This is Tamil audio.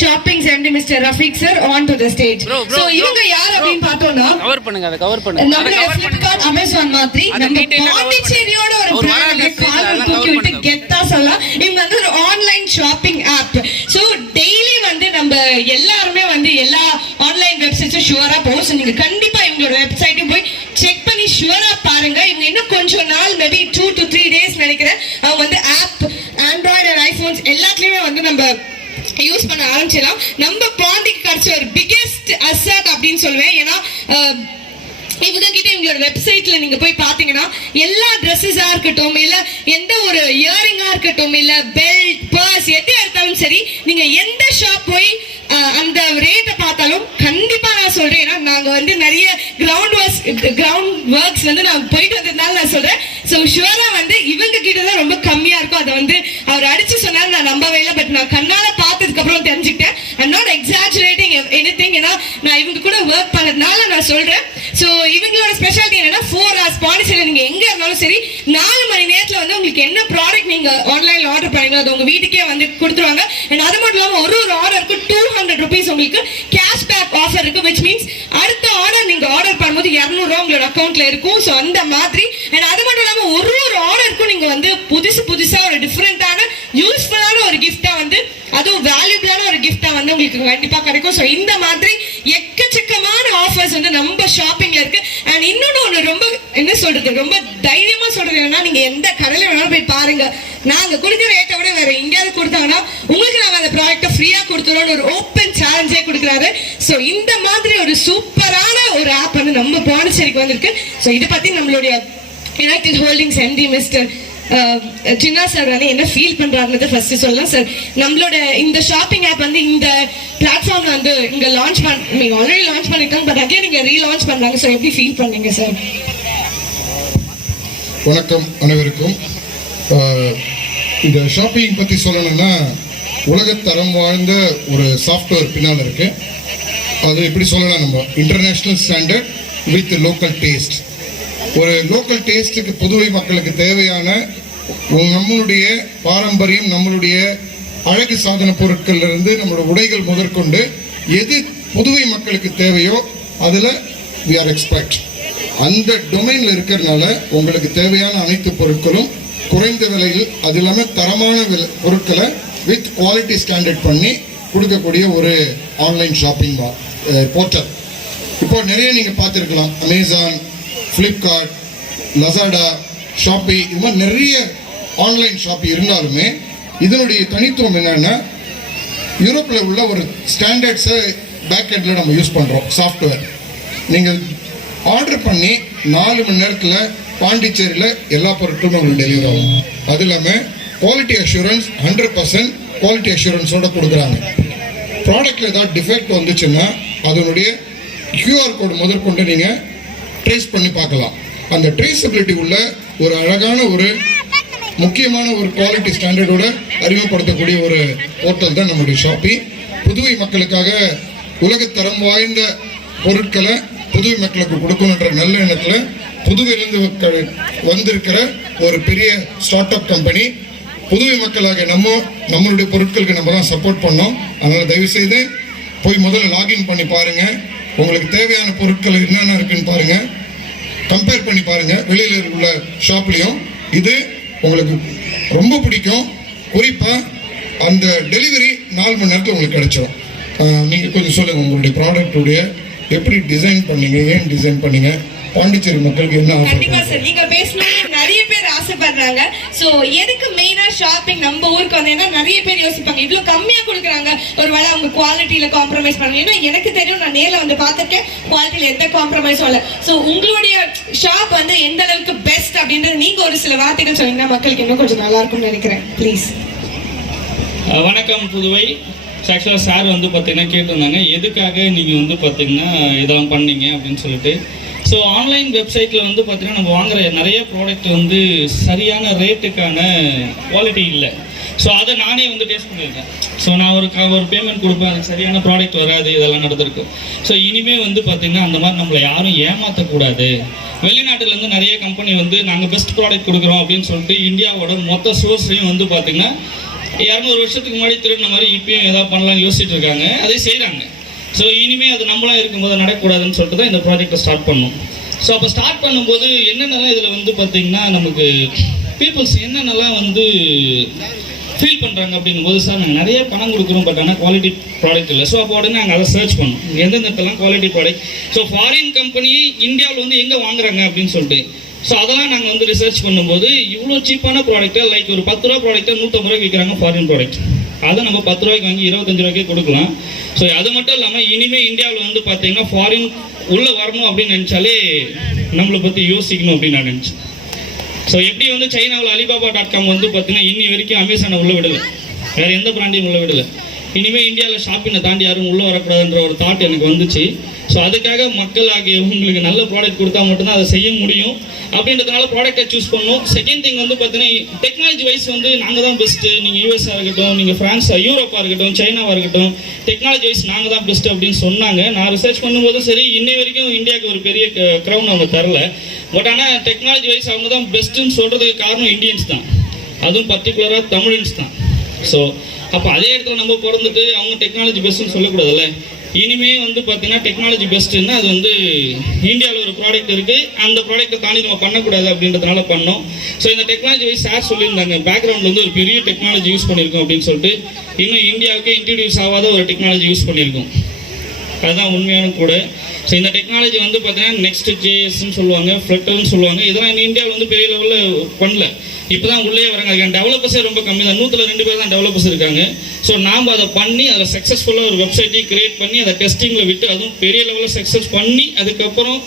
Shopping MD mister Rafeeq sir on to the stage. So இவங்க யார் அப்படினு பார்த்தோம்னா கவர் பண்ணுங்க நம்ம Flipkart Amazon மாதிரி நம்ம பாண்டிச்சேரியோட ஒரு பிராண்ட் கால் தூக்கி விட்டு கெத்தா சொல்லலாம். இவங்க வந்து ஒரு online shopping app. So daily வந்து நம்ம எல்லாரும் வந்து எல்லா ஆன்லைன் வெப்சைட்ஸும் ஷூரா போகும். சோ நீங்க கண்டிப்பா இவங்களோட வெப்சைட்டும் போய் செக் பண்ணி ஷூரா பாருங்க. இவங்க இன்னும் கொஞ்சம் நாள் மேபி 2 to 3 days நினைக்கிறேன் அவங்க வந்து ஆப் ஆண்ட்ராய்டு அண்ட் ஐபோன்ஸ் எல்லாத்துலயுமே வந்து நம்ம யூஸ் பண்ண ஆரம்பிச்சிடலாம். நம்ம பாண்டிக்கு கிடைச்ச ஒரு பிகெஸ்ட் அசட் அப்படின்னு சொல்லுவேன். ஏன்னா இவங்க கிட்ட இவங்களோட வெப்சைட்ல நீங்க போய் பாத்தீங்கன்னா எல்லா ட்ரெஸ்ஸஸா இருக்கட்டும், இல்ல எந்த ஒரு இயரிங்கா இருக்கட்டும், இல்ல பெல்ட் பர்ஸ் எது எடுத்தாலும் சரி, நீங்க எந்த ஷாப் போய் அந்த ரேட்டை பார்த்தாலும் கண்டிப்பா நான் சொல்றேன். ஏன்னா நாங்க வந்து நிறைய கிரவுண்ட் ஒர்க்ஸ் வந்து நான் போயிட்டு வந்ததுனால நான் சொல்றேன். ஸோ ஷுவரா வந்து இவங்க கிட்ட தான் ரொம்ப கம்மியா இருக்கும். அதை வந்து அவர் அடிச்சு சொன்னாரு, நான் நம்பவே இல்லை. பட் நான் கண்ணால பார்த்ததுக்கு அப்புறம் தெரிஞ்சுக்கிட்டேன். I'm not exaggerating anything. ஏன்னா நான் இவங்க கூட ஒர்க் பண்ணதுனால நான் சொல்றேன். ஸோ இவங்களோட ஸ்பெஷாலிட்டி என்னன்னா 4 hours பாண்டிச்சேரியில் நீங்க எங்க இருந்தாலும் சரி 4 மணி நேரத்துல வந்து உங்களுக்கு என்ன ப்ராடக்ட் நீங்க ஆன்லைன்ல ஆர்டர் பண்ணீங்களோ அது உங்க வீட்டுக்கே வந்து கொடுத்துருவாங்க. அண்ட் அது மட்டும் இல்லாம ஒரு ஆர்டருக்கு 200 rupees உங்களுக்கு கேஷ்பேக் ஆஃபர் இருக்கு. which means அடுத்த ஆர்டர் நீங்க ஆர்டர் பண்ணும்போது 200 ரூபாய் உங்களோட அக்கௌண்ட்ல இருக்கும். ஸோ அந்த மாதிரி. அண்ட் அது மட்டும் இல்லாம ஒரு ஆர்டருக்கும் நீங்க வந்து புதுசா ஒரு டிஃபரெண்டான யூஸ்ஃபுல்லான ஒரு கிஃப்டா வந்து அதுவும் வேல்யூபிளான ஒரு கிஃப்டா வந்து உங்களுக்கு கண்டிப்பா கிடைக்கும். ஸோ இந்த மாதிரி எக்கச்சக்கமான ஆஃபர்ஸ் வந்து நம்ம ஷாப்பிங்ல இருக்கு. அண்ட் இன்னொன்னு ரொம்ப என்ன சொல்றது, ரொம்ப தைரியமா சொல்றது என்னன்னா, நீங்க எந்த கடையில வேணாலும் போய் பாருங்க, நாங்க கொடுக்குற ரேட்டை விட வேற எங்கேயாவது கொடுத்தாங்கன்னா உங்களுக்கு நாங்க அந்த ப்ராடக்ட்டை ஃப்ரீயா கொடுத்துறோம்னு ஒரு ஓப்பன் சேலஞ்சே கொடுக்குறாரு. ஸோ இந்த மாதிரி ஒரு சூப்பரான ஒரு ஆப் வந்து நம்ம பாண்டிச்சேரிக்கு வந்திருக்கு. ஸோ இதை பத்தி நம்மளுடைய யுனைடெட் ஹோல்டிங்ஸ் எம்டி மிஸ்டர் சின்னா சார் வந்து என்ன ஃபீல் பண்றாருன்னு ஃபர்ஸ்ட் சொல்லலாம். சார் நம்மளோட இந்த ஷாப்பிங் ஆப் வந்து இந்த பிளாட்ஃபார்ம்ல வந்து இங்க லான்ச் நீங்க ஆல்ரெடி லான்ச் பண்ணிருக்காங்க, பட் அகைன் நீங்க ரீலான்ச் பண்றாங்க. சார் எப்படி ஃபீல் பண்ணீங்க சார்? வணக்கம் அனைவருக்கும். இந்த ஷாப்பிங் பத்தி சொல்லணும்னா உலகத்தரம் வாழ்ந்த ஒரு சாஃப்ட்வேர் பின்னால் இருக்கு. அது எப்படி சொல்லலாம், நம்ம international standard with local taste. ஒரு லோக்கல் டேஸ்ட்டுக்கு புதுவை மக்களுக்கு தேவையான நம்மளுடைய பாரம்பரியம், நம்மளுடைய அழகு சாதன பொருட்கள் இருந்து நம்மளோட உடைகள் முதற்கொண்டு எது புதுவை மக்களுக்கு தேவையோ அதில் வி ஆர் எக்ஸ்பர்ட். அந்த டொமைனில் இருக்கிறதுனால உங்களுக்கு தேவையான அனைத்து பொருட்களும் குறைந்த விலையில், அது இல்லாமல் தரமான பொருட்களை வித் குவாலிட்டி ஸ்டாண்டர்ட் பண்ணி கொடுக்கக்கூடிய ஒரு ஆன்லைன் ஷாப்பிங் போர்ட்டல். இப்போ நிறைய நீங்கள் பார்த்துருக்கலாம், அமேசான், Flipkart, Lazada, Shopee, இது மாதிரி நிறைய ஆன்லைன் ஷாப்பிங் இருந்தாலுமே இதனுடைய தனித்துவம் என்னன்னா, யூரோப்பில் உள்ள ஒரு ஸ்டாண்டர்ட்ஸை பேக் எண்டில் நம்ம யூஸ் பண்ணுறோம் சாஃப்ட்வேர். நீங்கள் ஆர்டர் பண்ணி 4 மணி நேரத்தில் பாண்டிச்சேரியில் எல்லா பொருட்களும் உங்களுக்கு டெலிவரி ஆகும். அது இல்லாமல் குவாலிட்டி அஷூரன்ஸ் 100% குவாலிட்டி அஷூரன்ஸோடு கொடுக்குறாங்க. ப்ராடக்டில் ஏதாவது டிஃபெக்ட் வந்துச்சுன்னா அதனுடைய QR கோடு முதற்கொண்டு நீங்கள் ட்ரேஸ் பண்ணி பார்க்கலாம். அந்த ட்ரேசபிலிட்டி உள்ள ஒரு அழகான ஒரு முக்கியமான ஒரு குவாலிட்டி ஸ்டாண்டர்டோட அறிமுகப்படுத்தக்கூடிய ஒரு போர்ட்டல் தான் நம்முடைய ஷாப்பிங். புதுவை மக்களுக்காக உலகத்தரம் வாய்ந்த பொருட்களை புதுவை மக்களுக்கு கொடுக்கணுன்ற நல்ல எண்ணத்தில் புதுவையிலிருந்து வந்திருக்கிற ஒரு பெரிய ஸ்டார்ட் அப் கம்பெனி. புதுவை மக்களாக நம்மளுடைய பொருட்களுக்கு நம்ம தான் சப்போர்ட் பண்ணோம். அதனால் தயவுசெய்து போய் முதல்ல லாகின் பண்ணி பாருங்கள். உங்களுக்கு தேவையான பொருட்கள் என்னென்ன இருக்குன்னு பாருங்க, கம்பேர் பண்ணி பாருங்க வெளியில் உள்ள ஷாப்லையும். இது உங்களுக்கு ரொம்ப பிடிக்கும். குறிப்பாக அந்த டெலிவரி 4 மணி நேரத்தில் உங்களுக்கு கிடைச்சிடும். நீங்கள் கொஞ்சம் சொல்லுங்கள், உங்களுடைய ப்ராடக்டுடைய எப்படி டிசைன் பண்ணீங்க, ஏன் டிசைன் பண்ணீங்க, பாண்டிச்சேரி மக்களுக்கு என்ன ஆஃபர்? கண்டிப்பா சார், நீங்க பேசணும்னு நிறைய பேர் ஆசைப்படுறாங்க. சோ எதுக்கு மெயினா ஷாப்பிங் நம்ம ஊருக்கு வந்தேன்னா நிறைய பேர் யோசிப்பாங்க, இவ்வளவு கம்மியா கொடுக்குறாங்க, ஒருவேளை அவங்க குவாலிட்டியில காம்ப்ரமைஸ் பண்ணுங்க. ஏன்னா எனக்கு தெரியும், நான் நேர்ல வந்து பார்த்துருக்கேன், குவாலிட்டியில எந்த காம்ப்ரமைஸும் இல்லை. சோ உங்களுடைய ஷாப் வந்து எந்த அளவுக்கு பெஸ்ட் அப்படின்றது நீங்க ஒரு சில வார்த்தைகள் சொன்னீங்கன்னா மக்களுக்கு இன்னும் கொஞ்சம் நல்லா இருக்கும்னு நினைக்கிறேன். ப்ளீஸ். வணக்கம் புதுவை. ஆக்சுவலாக சார் வந்து பார்த்தீங்கன்னா கேட்டிருந்தாங்க, எதுக்காக நீங்கள் வந்து பார்த்தீங்கன்னா இதெல்லாம் பண்ணீங்க அப்படின்னு சொல்லிட்டு. ஸோ ஆன்லைன் வெப்சைட்டில் வந்து பார்த்தீங்கன்னா நம்ம வாங்குற நிறைய ப்ராடக்ட் வந்து சரியான ரேட்டுக்கான குவாலிட்டி இல்லை. ஸோ அதை நானே வந்து டேஸ்ட் பண்ணியிருக்கேன். ஸோ நான் ஒரு பேமெண்ட் கொடுப்பேன், அதுக்கு சரியான ப்ராடக்ட் வராது, இதெல்லாம் நடந்திருக்கு. ஸோ இனிமேல் வந்து பார்த்திங்கன்னா அந்த மாதிரி நம்மளை யாரும் ஏமாற்றக்கூடாது. வெளிநாட்டிலேருந்து நிறைய கம்பெனி வந்து நாங்கள் பெஸ்ட் ப்ராடக்ட் கொடுக்குறோம் அப்படின்னு சொல்லிட்டு இந்தியாவோட மொத்த சோர்ஸையும் வந்து பார்த்திங்கன்னா 200 வருஷத்துக்கு முன்னாடி திருடின மாதிரி இப்பயும் ஏதாவது பண்ணலாம்னு யோசிச்சுட்டு இருக்காங்க, அதை செய்கிறாங்க. ஸோ இனிமேல் அது நம்மளாம் இருக்கும்போது நடக்கக்கூடாதுன்னு சொல்லிட்டு தான் இந்த ப்ராஜெக்டை ஸ்டார்ட் பண்ணோம். ஸோ அப்போ ஸ்டார்ட் பண்ணும்போது என்னென்னலாம் இதில் வந்து பார்த்திங்கன்னா நமக்கு பீப்புள்ஸ் என்னென்னலாம் வந்து ஃபீல் பண்ணுறாங்க அப்படிங்கும்போது, சார் நாங்கள் நிறைய பணம் கொடுக்குறோம், பட் ஆனால் குவாலிட்டி ப்ராடக்ட் இல்லை. ஸோ அப்போ உடனே நாங்கள் அதை சர்ச் பண்ணோம், எந்தெந்த இடத்துலாம் quality product. So foreign company இந்தியாவில் வந்து எங்கே வாங்குறாங்க அப்படின்னு சொல்லிட்டு ஸோ அதெல்லாம் நாங்கள் வந்து ரிசர்ச் பண்ணும்போது இவ்வளோ சீப்பான ப்ராடக்ட்டை லைக் ஒரு 10 ரூபா ப்ராடக்ட்டை 150 ரூபாய்க்கு விற்கிறாங்க ஃபாரின் ப்ராடக்ட். அதை நம்ம 10 ரூபாய்க்கு வாங்கி 25 ரூபாய்க்கே கொடுக்கலாம். ஸோ அது மட்டும் இல்லாமல் இனிமேல் இந்தியாவில் வந்து பார்த்தீங்கன்னா ஃபாரின் உள்ளே வரணும் அப்படின்னு நினச்சாலே நம்மளை பற்றி யோசிக்கணும் அப்படின்னு நான் நினச்சேன். ஸோ எப்படி வந்து சைனாவில் Alibaba.com வந்து பார்த்தீங்கன்னா இன்னி வரைக்கும் அமேசானை உள்ளே விடலை, வேறு எந்த பிராண்டையும் உள்ளே விடலை. இனிமேல் இந்தியாவில் ஷாப்பிங்கை தாண்டி யாரும் உள்ளே வரக்கூடாதுன்ற ஒரு தாட் எனக்கு வந்துச்சு. ஸோ அதுக்காக மக்கள் ஆகிய உங்களுக்கு நல்ல ப்ராடக்ட் கொடுத்தா மட்டும்தான் அதை செய்ய முடியும் அப்படின்றதுனால ப்ராடக்டை சூஸ் பண்ணோம். செகண்ட் திங் வந்து பார்த்தீங்கன்னா டெக்னாலஜி வைஸ் வந்து நாங்கள் தான் பெஸ்ட்டு. நீங்கள் யூஎஸ்ஆ இருக்கட்டும், நீங்கள் ஃப்ரான்ஸாக யூரோப்பாக இருக்கட்டும், சைனாவாக இருக்கட்டும், டெக்னாலஜி வைஸ் நாங்கள் தான் பெஸ்ட்டு அப்படின்னு சொன்னாங்க. நான் ரிசர்ச் பண்ணும்போதும் சரி, இன்னை வரைக்கும் இந்தியாவுக்கு ஒரு பெரிய க்ரௌன் அவங்க தரல. பட் ஆனால் டெக்னாலஜி வைஸ் அவங்க தான் பெஸ்ட்டுன்னு சொல்கிறதுக்கு காரணம் இந்தியன்ஸ் தான், அதுவும் பர்டிகுலராக தமிழின்ஸ் தான். ஸோ அப்போ அதே இடத்துல நம்ம பிறந்துட்டு அவங்க டெக்னாலஜி பெஸ்ட்டுன்னு சொல்லக்கூடாதுல்ல. இனிமேல் வந்து பார்த்தீங்கன்னா டெக்னாலஜி பெஸ்ட்டுன்னா அது வந்து இந்தியாவில் ஒரு ப்ராடக்ட் இருக்குது, அந்த ப்ராடக்ட்டை தாண்டி நம்ம பண்ணக்கூடாது அப்படின்றதுனால பண்ணோம். ஸோ இந்த டெக்னாலஜி வைஸ் சார் சொல்லியிருந்தாங்க, பேக்ரவுண்டில் வந்து ஒரு பெரிய டெக்னாலஜி யூஸ் பண்ணியிருக்கோம் அப்படின்னு சொல்லிட்டு. இன்னும் இந்தியாவுக்கு இன்ட்ரடியூஸ் ஆகாத ஒரு டெக்னாலஜி யூஸ் பண்ணியிருக்கோம், அதுதான் உண்மையான கூட. ஸோ இந்த டெக்னாலஜி வந்து பார்த்தீங்கன்னா நெக்ஸ்ட் ஜேஎஸ்ன்னு சொல்லுவாங்க, ஃப்ளட்டர்னு சொல்லுவாங்க. இதெல்லாம் இன்னும் இந்தியாவில் வந்து பெரிய லெவலில் பண்ணல, இப்போ தான் உள்ளே வராங்க. அதுக்கான டெவலப்பர்ஸே ரொம்ப கம்மி தான், 100ல் 2 பேர் தான் டெவலப்பர்ஸ் இருக்காங்க. ஸோ நாம் அதை பண்ணி அதில் சக்ஸஸ்ஃபுல்லாக ஒரு வெப்சைட்டையும் கிரியேட் பண்ணி அதை டெஸ்டிங்கில் விட்டு அதுவும் பெரிய லெவலில் சக்ஸஸ் பண்ணி அதுக்கப்புறம்